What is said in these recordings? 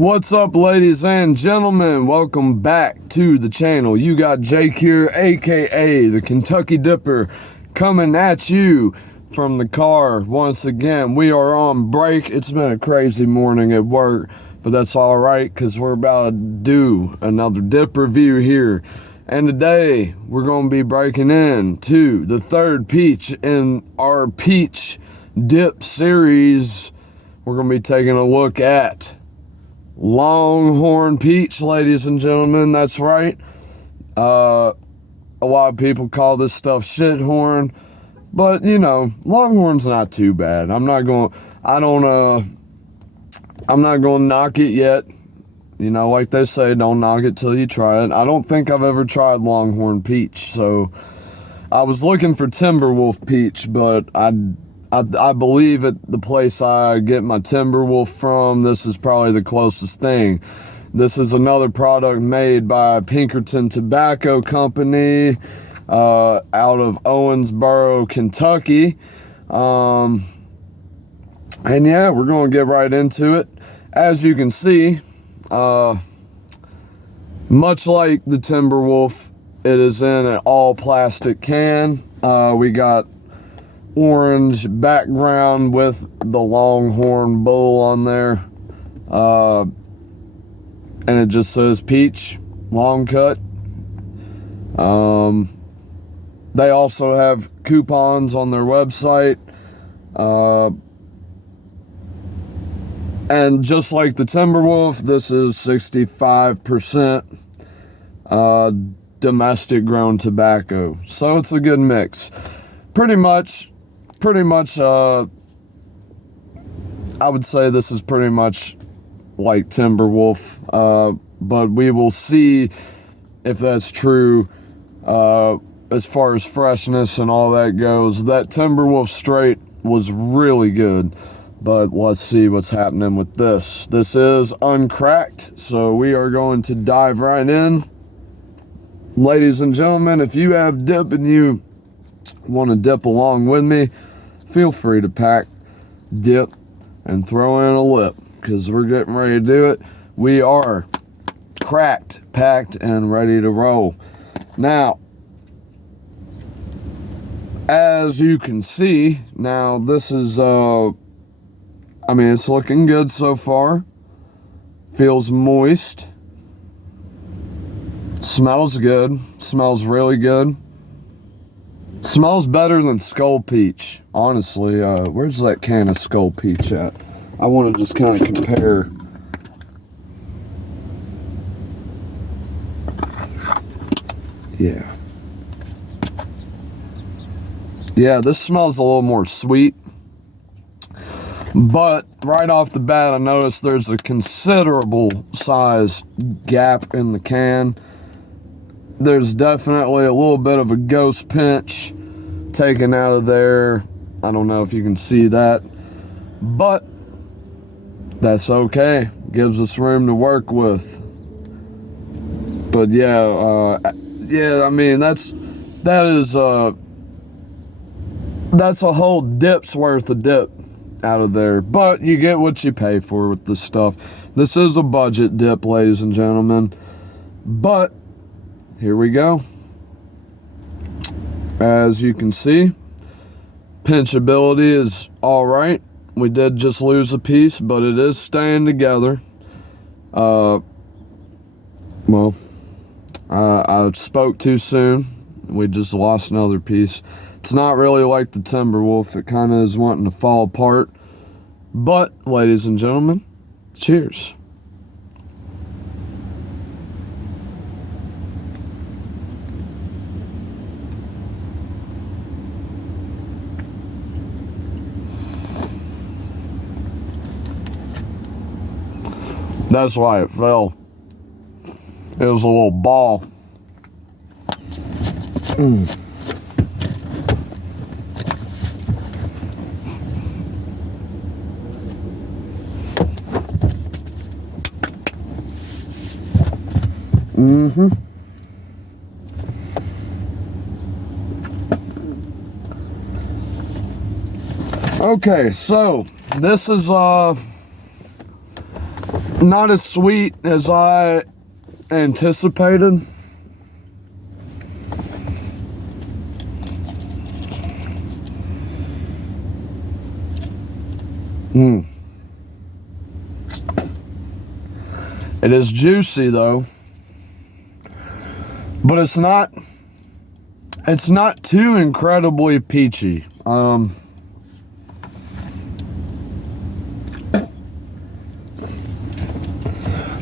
What's up, ladies and gentlemen? Welcome back to the channel. You got Jake here, aka the Kentucky Dipper, coming at you from the car once again. We are on break. It's been a crazy morning at work, but that's all right because we're about to do another dip review here. And today we're going to be breaking into the third peach in our peach dip series. We're going to be taking a look at Longhorn Peach, ladies and gentlemen. That's right. A lot of people call this stuff shithorn, but you know, Longhorn's not too bad. I'm not going to knock it yet. You know, like they say, don't knock it till you try it. I don't think I've ever tried Longhorn Peach, so I was looking for Timberwolf Peach, but I believe at the place I get my Timberwolf from, this is probably the closest thing. This is another product made by Pinkerton Tobacco Company out of Owensboro, Kentucky. And yeah, we're going to get right into it. As you can see, much like the Timberwolf, it is in an all plastic can. We got orange background with the Longhorn bull on there, and it just says peach long cut. They also have coupons on their website, and just like the Timberwolf, this is 65% domestic grown tobacco, so it's a good mix. Pretty much, I would say this is pretty much like Timberwolf, but we will see if that's true as far as freshness and all that goes. That Timberwolf straight was really good, but let's see what's happening with this. This is uncracked, so we are going to dive right in. Ladies and gentlemen, if you have dip and you want to dip along with me, feel free to pack, dip, and throw in a lip, because we're getting ready to do it. We are cracked, packed, and ready to roll. Now, as you can see, now this is, it's looking good so far. Feels moist. Smells good. Smells really good. Smells better than Skull Peach, honestly. Where's that can of Skull Peach at? I want to just kind of compare. Yeah, this smells a little more sweet. But right off the bat, I noticed there's a considerable size gap in the can. There's definitely a little bit of a ghost pinch taken out of there. I don't know if you can see that, but that's okay. Gives us room to work with. But that's a whole dip's worth of dip out of there. But you get what you pay for with this stuff. This is a budget dip, ladies and gentlemen. But here we go. As you can see, pinchability is all right. We did just lose a piece, but it is staying together. I spoke too soon. We just lost another piece. It's not really like the Timberwolf. It kind of is wanting to fall apart. But, ladies and gentlemen, cheers. That's why it fell. It was a little ball. Okay, so this is Not as sweet as I anticipated. It is juicy though, but it's not too incredibly peachy.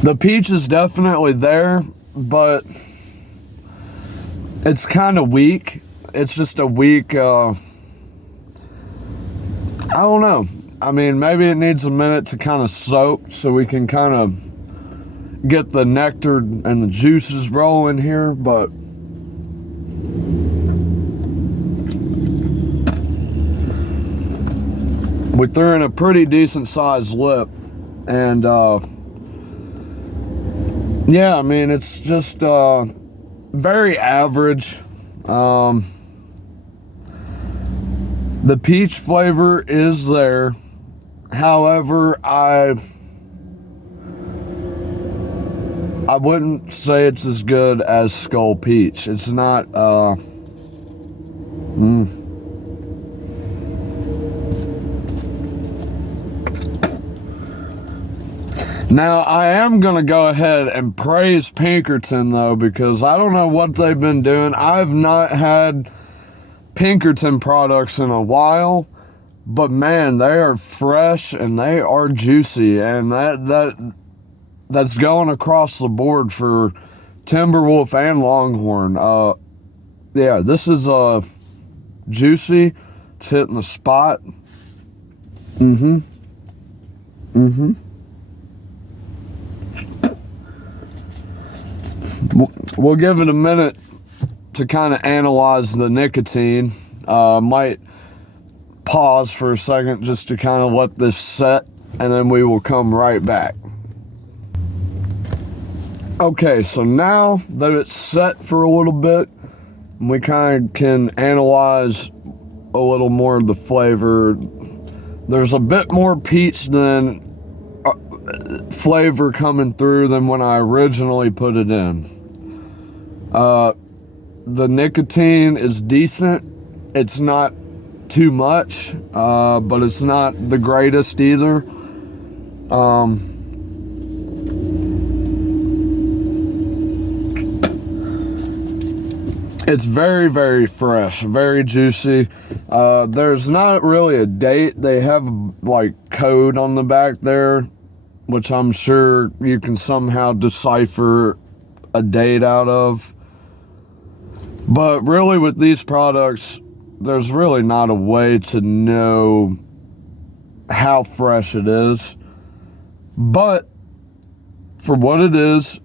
The peach is definitely there, but it's kind of weak. It's just a weak, I don't know. I mean, maybe it needs a minute to kind of soak so we can kind of get the nectar and the juices rolling here, but we threw in a pretty decent sized lip, and yeah, I mean, it's just very average. The peach flavor is there. However, I wouldn't say it's as good as Skull Peach. It's not, Now, I am going to go ahead and praise Pinkerton, though, because I don't know what they've been doing. I've not had Pinkerton products in a while, but man, they are fresh and they are juicy, and that's going across the board for Timberwolf and Longhorn. Yeah, this is juicy. It's hitting the spot. We'll give it a minute to kind of analyze the nicotine. Might pause for a second just to kind of let this set, and then we will come right back. Okay, so now that it's set for a little bit, we kind of can analyze a little more of the flavor. There's a bit more peach than flavor coming through than when I originally put it in. The nicotine is decent. It's not too much, but it's not the greatest either. It's very, very fresh, very juicy. There's not really a date. They have like code on the back there, which I'm sure you can somehow decipher a date out of. But really with these products, there's really not a way to know how fresh it is. But for what it is,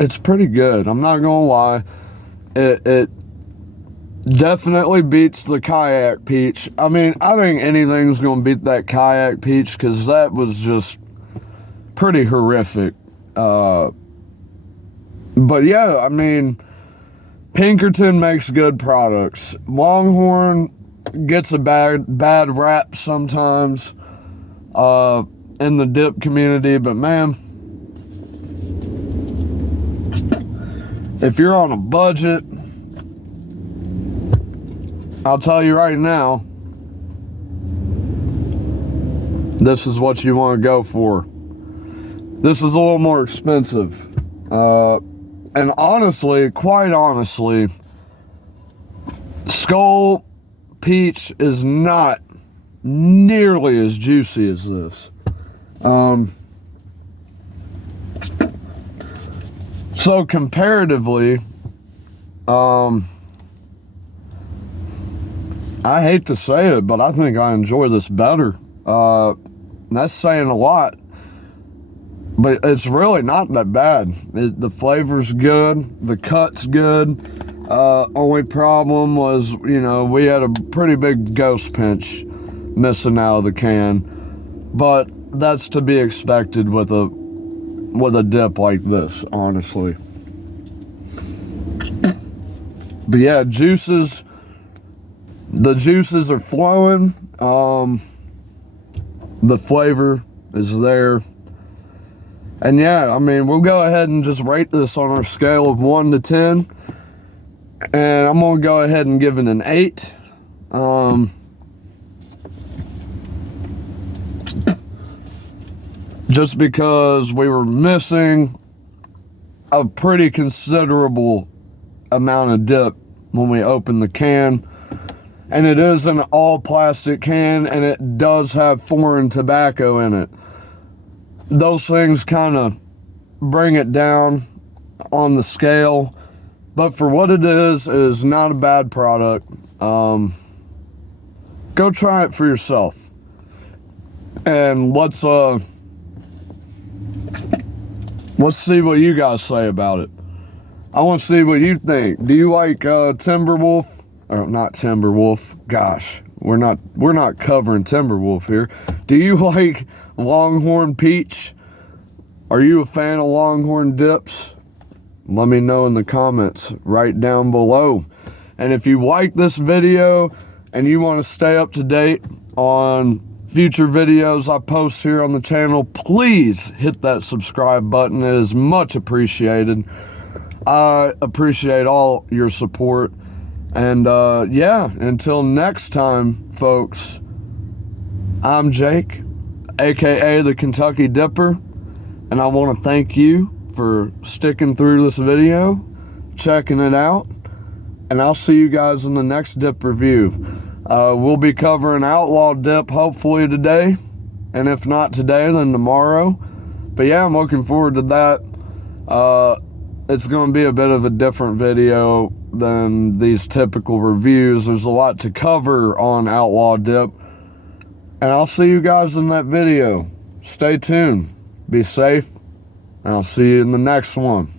it's pretty good. I'm not gonna lie. It definitely beats the Kayak Peach. I mean, I think anything's gonna beat that Kayak Peach because that was just pretty horrific. But yeah, I mean, Pinkerton makes good products. Longhorn gets a bad rap sometimes in the dip community, but man, if you're on a budget, I'll tell you right now, this is what you want to go for. This is a little more expensive. And honestly, quite honestly, Skull Peach is not nearly as juicy as this. So comparatively, I hate to say it, but I think I enjoy this better. That's saying a lot. But it's really not that bad. The flavor's good. The cut's good. Only problem was, we had a pretty big ghost pinch missing out of the can. But that's to be expected with a dip like this, honestly. But yeah, the juices are flowing. The flavor is there. And yeah, I mean, we'll go ahead and just rate this on our scale of 1 to 10. And I'm going to go ahead and give it an 8. Just because we were missing a pretty considerable amount of dip when we opened the can. And it is an all plastic can, and it does have foreign tobacco in it. Those things kind of bring it down on the scale, but for what it is not a bad product. Go try it for yourself, and let's see what you guys say about it. I want to see what you think. Do you like Timberwolf? Or not Timberwolf? Gosh, we're not covering Timberwolf here. Do you like Longhorn Peach? Are you a fan of Longhorn dips? Let me know in the comments right down below. And if you like this video and you want to stay up to date on future videos I post here on the channel, please hit that subscribe button. It is much appreciated. I appreciate all your support. And yeah, until next time, folks, I'm Jake, aka the Kentucky Dipper, and I want to thank you for sticking through this video, checking it out, and I'll see you guys in the next dip review. We'll be covering Outlaw Dip hopefully today, and if not today, then tomorrow. But yeah, I'm looking forward to that. It's going to be a bit of a different video than these typical reviews. There's a lot to cover on Outlaw Dip, and I'll see you guys in that video. Stay tuned, be safe, and I'll see you in the next one.